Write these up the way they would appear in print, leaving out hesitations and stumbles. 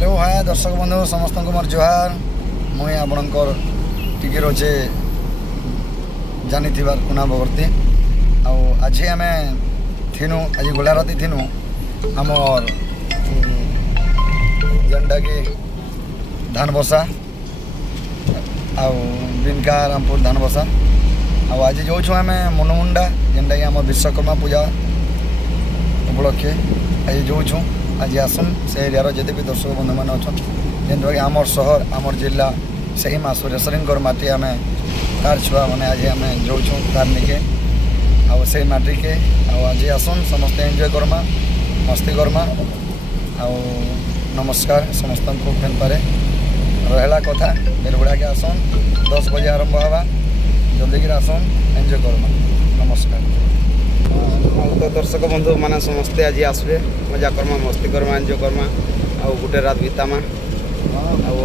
Hello hi दर्शक बंधु समस्त मोर जोहार मुई आपणकर टिके रोचे जानी कुना बगर्ती आज आम थिनु आज गोला राति थिनु आमर जेनटा कि धान बसा बिनका रामपुर धान बसा आज जो आम मनमुंडा जेनटा कि आम विश्वकर्मा पूजा उपलक्षे आज जो आज आसन से एरियार जिते भी दर्शक बंधु मैंने अच्छा जेनटा कि आमर सहर आमर जिला से माँ सुरेश्वरी माटी आम तार छुआ मैंने आज आम जाऊँ तार निके से माटी के आज आसन समस्ते एंजॉय करमा मस्ती करमा नमस्कार समस्त को फेन पारे रहा कथा बेलगुड़ा के आसन 10 बजे आरंभ हवा जल्दी कर आसन एंजॉय करमा नमस्कार। तो दर्शक बंधु मैंने समस्ते आज आसबे मजा करमा मस्ती करमा एंजॉय करमा आउ गोटे रात बितामा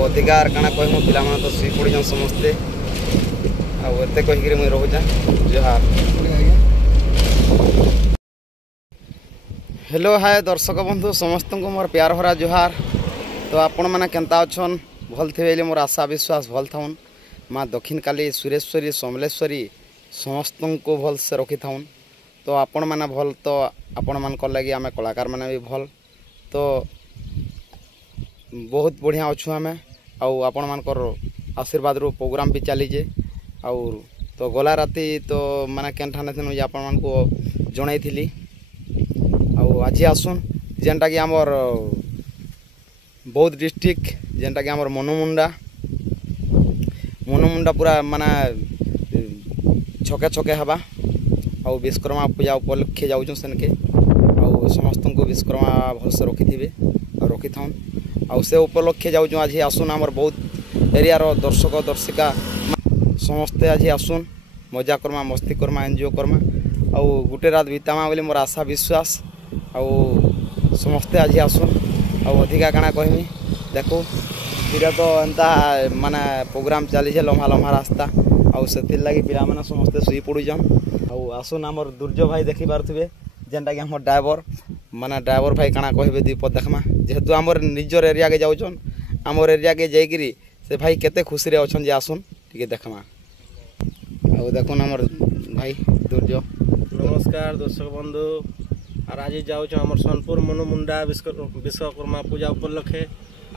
अधिकार काना कहमु पिला माने तो सुई पड़ी समस्ते आते कहीकि मुझे रोचा जोहार। हेलो हाय दर्शक बंधु समस्त को मोर प्यार भरा जोहार। तो आपण मैंने केन्ता अच्छन भल थे मोर आशा विश्वास भल थाउन माँ दक्षिण काली सुरेश्वरी समलेश्वरी समस्त को भल से रखी थाउन। तो आपण मैंने भल तो आपण मान लगे आम कलाकार मैंने भी भल तो बहुत बढ़िया अच्छु आम आपण मानकर आशीर्वाद रू प्रोग्राम भी चलीजे तो गला राति तो मैंने केनठाने थी आपण मान को जन थी आज आसुन जेनटा कि आमर बौद्ध डिस्ट्रिक्ट जेनटा कि आमर मनमुंडा पूरा माने छके छके हवा विश्वकर्मा पूजा उपलक्षे जाऊँ सेनके समस्त को विश्वकर्मा भलसे रखी थे रखी था से उपलक्षे जाऊँ आज आसुन आमर बहुत एरिया रो दर्शक दर्शिका समस्ते आज आसुन मजा करमा मस्ती करमा एंजॉय करमा गोटे रात बितामा बोली मोर आशा विश्वास समस्ते आज आसुन अधिका काना कहमी देखो फिर तो एंता माने प्रोग्राम चली लम्हा लम्हा रास्ता से लगी पिला माने समस्ते शुई पड़ुछन आसुन आमर दुर्जय भाई देखी पारे जेनटा कि आम ड्राइवर माने ड्राइवर भाई काना कहबे दुई पद देखमा जेहेतु आमर निजर एरिया के जाऊन आमर एरिया के जाइकरी से भाई केते खुशी रे अछन जे आसुन टिके देखमा देखुन आमर भाई दुर्जय। नमस्कार दर्शक बंधु और आज जाऊँ आमर सोनपुर मनमुंडा विश्वकर्मा पूजा उपलक्षे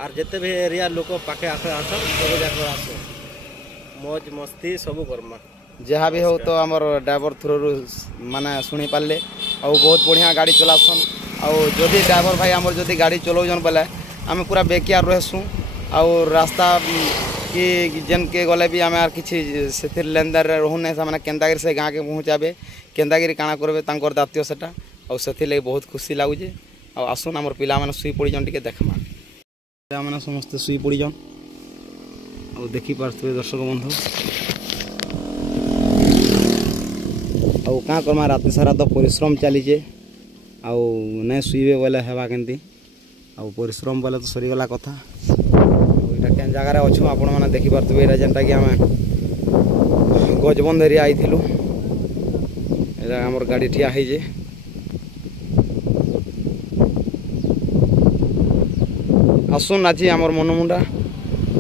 और जिते भी एरिया लोक पाखे आसे आसन सब जाक आस मौज मस्ती सब करमा जहाँ भी हो तो आमर ड्राइवर थ्रू माने शुणी पारे बहुत बढ़िया गाड़ी चलासन जदि ड्राइवर भाई आमर जदि गाड़ी चलाऊन बोले आम पूरा बेकियार रहसुँ रास्ता कि जेन के गले भी आम आर किसी से लेन देन रोहने से केन्तागिरी से गाँव के पहुँचाबे केन्तागिरी काଣା करबे तांकर दायित्व सेटा से लगे बहुत खुशी लगुचे आसुन आमर पिला माने शुई पड़ीजन टिके देखमा पिला माने समस्ते शुई पड़ीजन देखी पार्थे दर्शक बंधु क्या करमा राति सारा तो परिश्रम चलीजे नहीं शुइबे बोले हेबा केंती परिश्रम बोले तो सरीगला कथा यहाँ केन जगार अच्छु आपण मैंने देखी पार्थे ये जेनटा कि आम गजबंध एरिया आईलु आमर गाड़ी ठिया है आसुन आज आमर मनमुंडा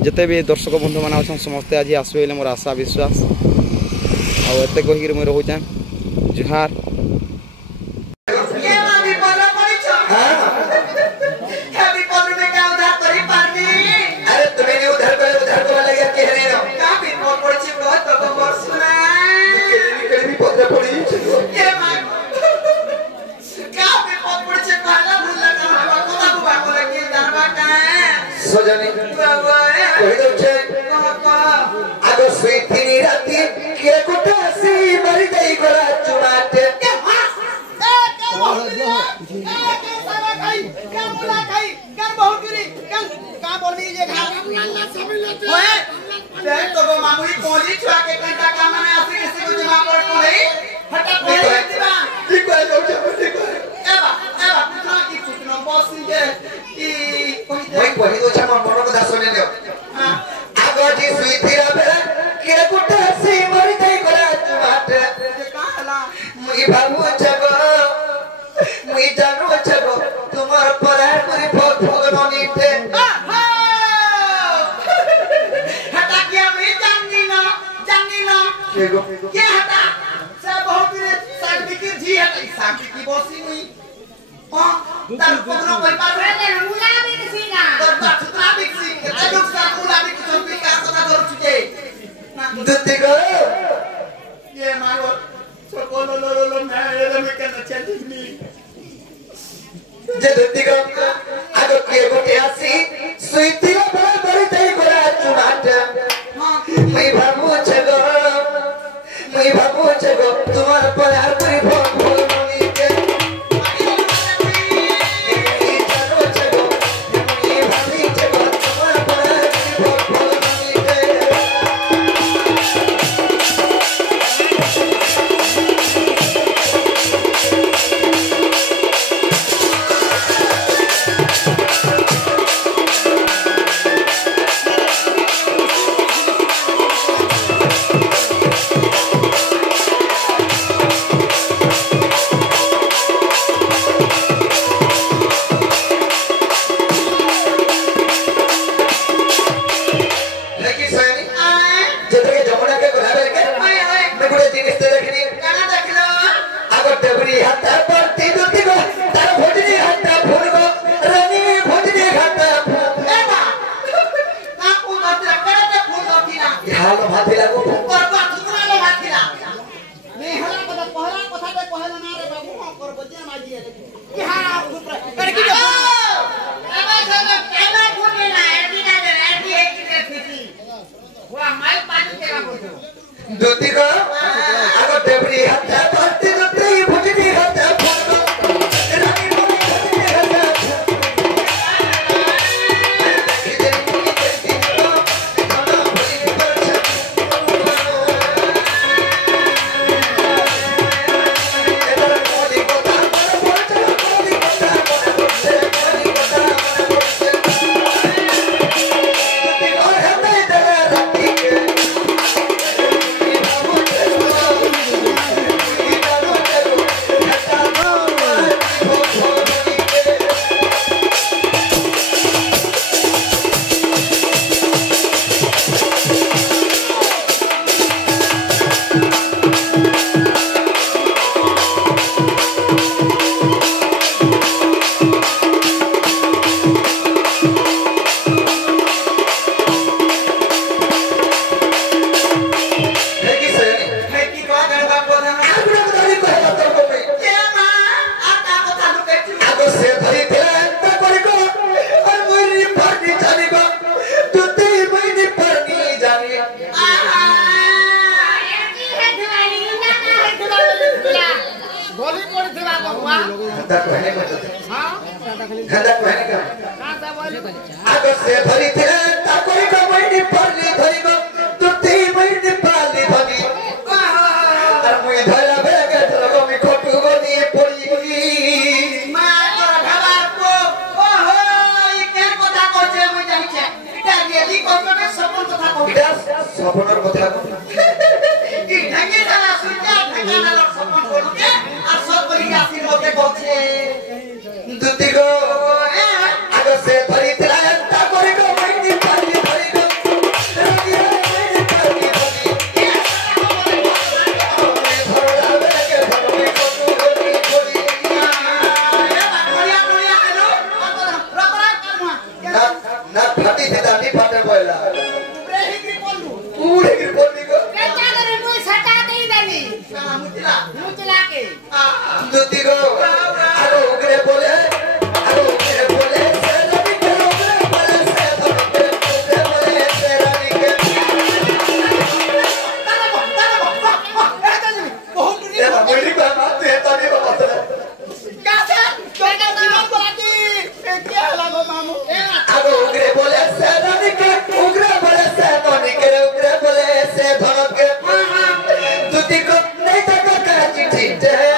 जिते भी दर्शक बंधु मैंने अच्छा समस्ते आज आसबे मोर आशा विश्वास आते कहीकि मुझे रोचा जोहार। तुम्हार पर एगो क्या हटा सब बहुत रे साग की जी हटा साग की बसी हुई हां तार कोनो कोई पास रे मुला भी सीना तो छुत्रा भी सी के तो साग मुला भी चंपी का कथा कर चुके दुती को ये मारो सोकोलो लो मैं ये में क्या चलनी जे दुती को आगो के गोटे आसी सुइतिला बड़ा बड़ी तई कोरा चुनाट मैं भाबू छगो तुम्हार पर हर पूरी भोग भोग मनी के चलो छगो मैं भाभी छगो तुम्हार पर हर पूरी भोग भोग मनी के दुती को आगो देवरी हत्या पड़ती दुती भुजनी हत्या रानी मोनी भुजनी हत्या आगो से धरी थे ताकोई को मईनी परली धरी को तुती मईनी पाली धरी तार मुई धरा बेगे धरगो मी खोटू गोनी पड़ी मा तोर भाबार को ओहो ई के কথা কইছে মুই জানিছে এটা রিয়েলি কইছে সপন কথা কই এটা সপনের কথা ই ঢাকি দালা সুইটা ঢাকানা লোক সপন করুকে আর সব করি আসি মতে করছে দুতি গো आगो से धरी थे ताकोई को मईनी पाली धरी को रानी मईनी पाली धरी धरा बेगे धरगो मी खोटू गोनी पड़ी ना फाटी थी दानी फाटे बोला उड़े गिर बोलनी को दुती को आगो उगरे बोले से रानी के उगरे बोले से रानी के ये मुड़ी को मारते हैं तो नहीं बात है आगो उगरे बोले से रानी के उगरे बोले से रानी के उगरे बोले से धन के दुती को नहीं तक का चिट्ठी है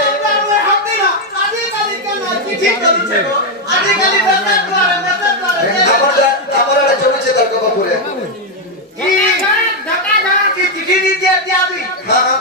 हमारा जमी तक बापुरे हाँ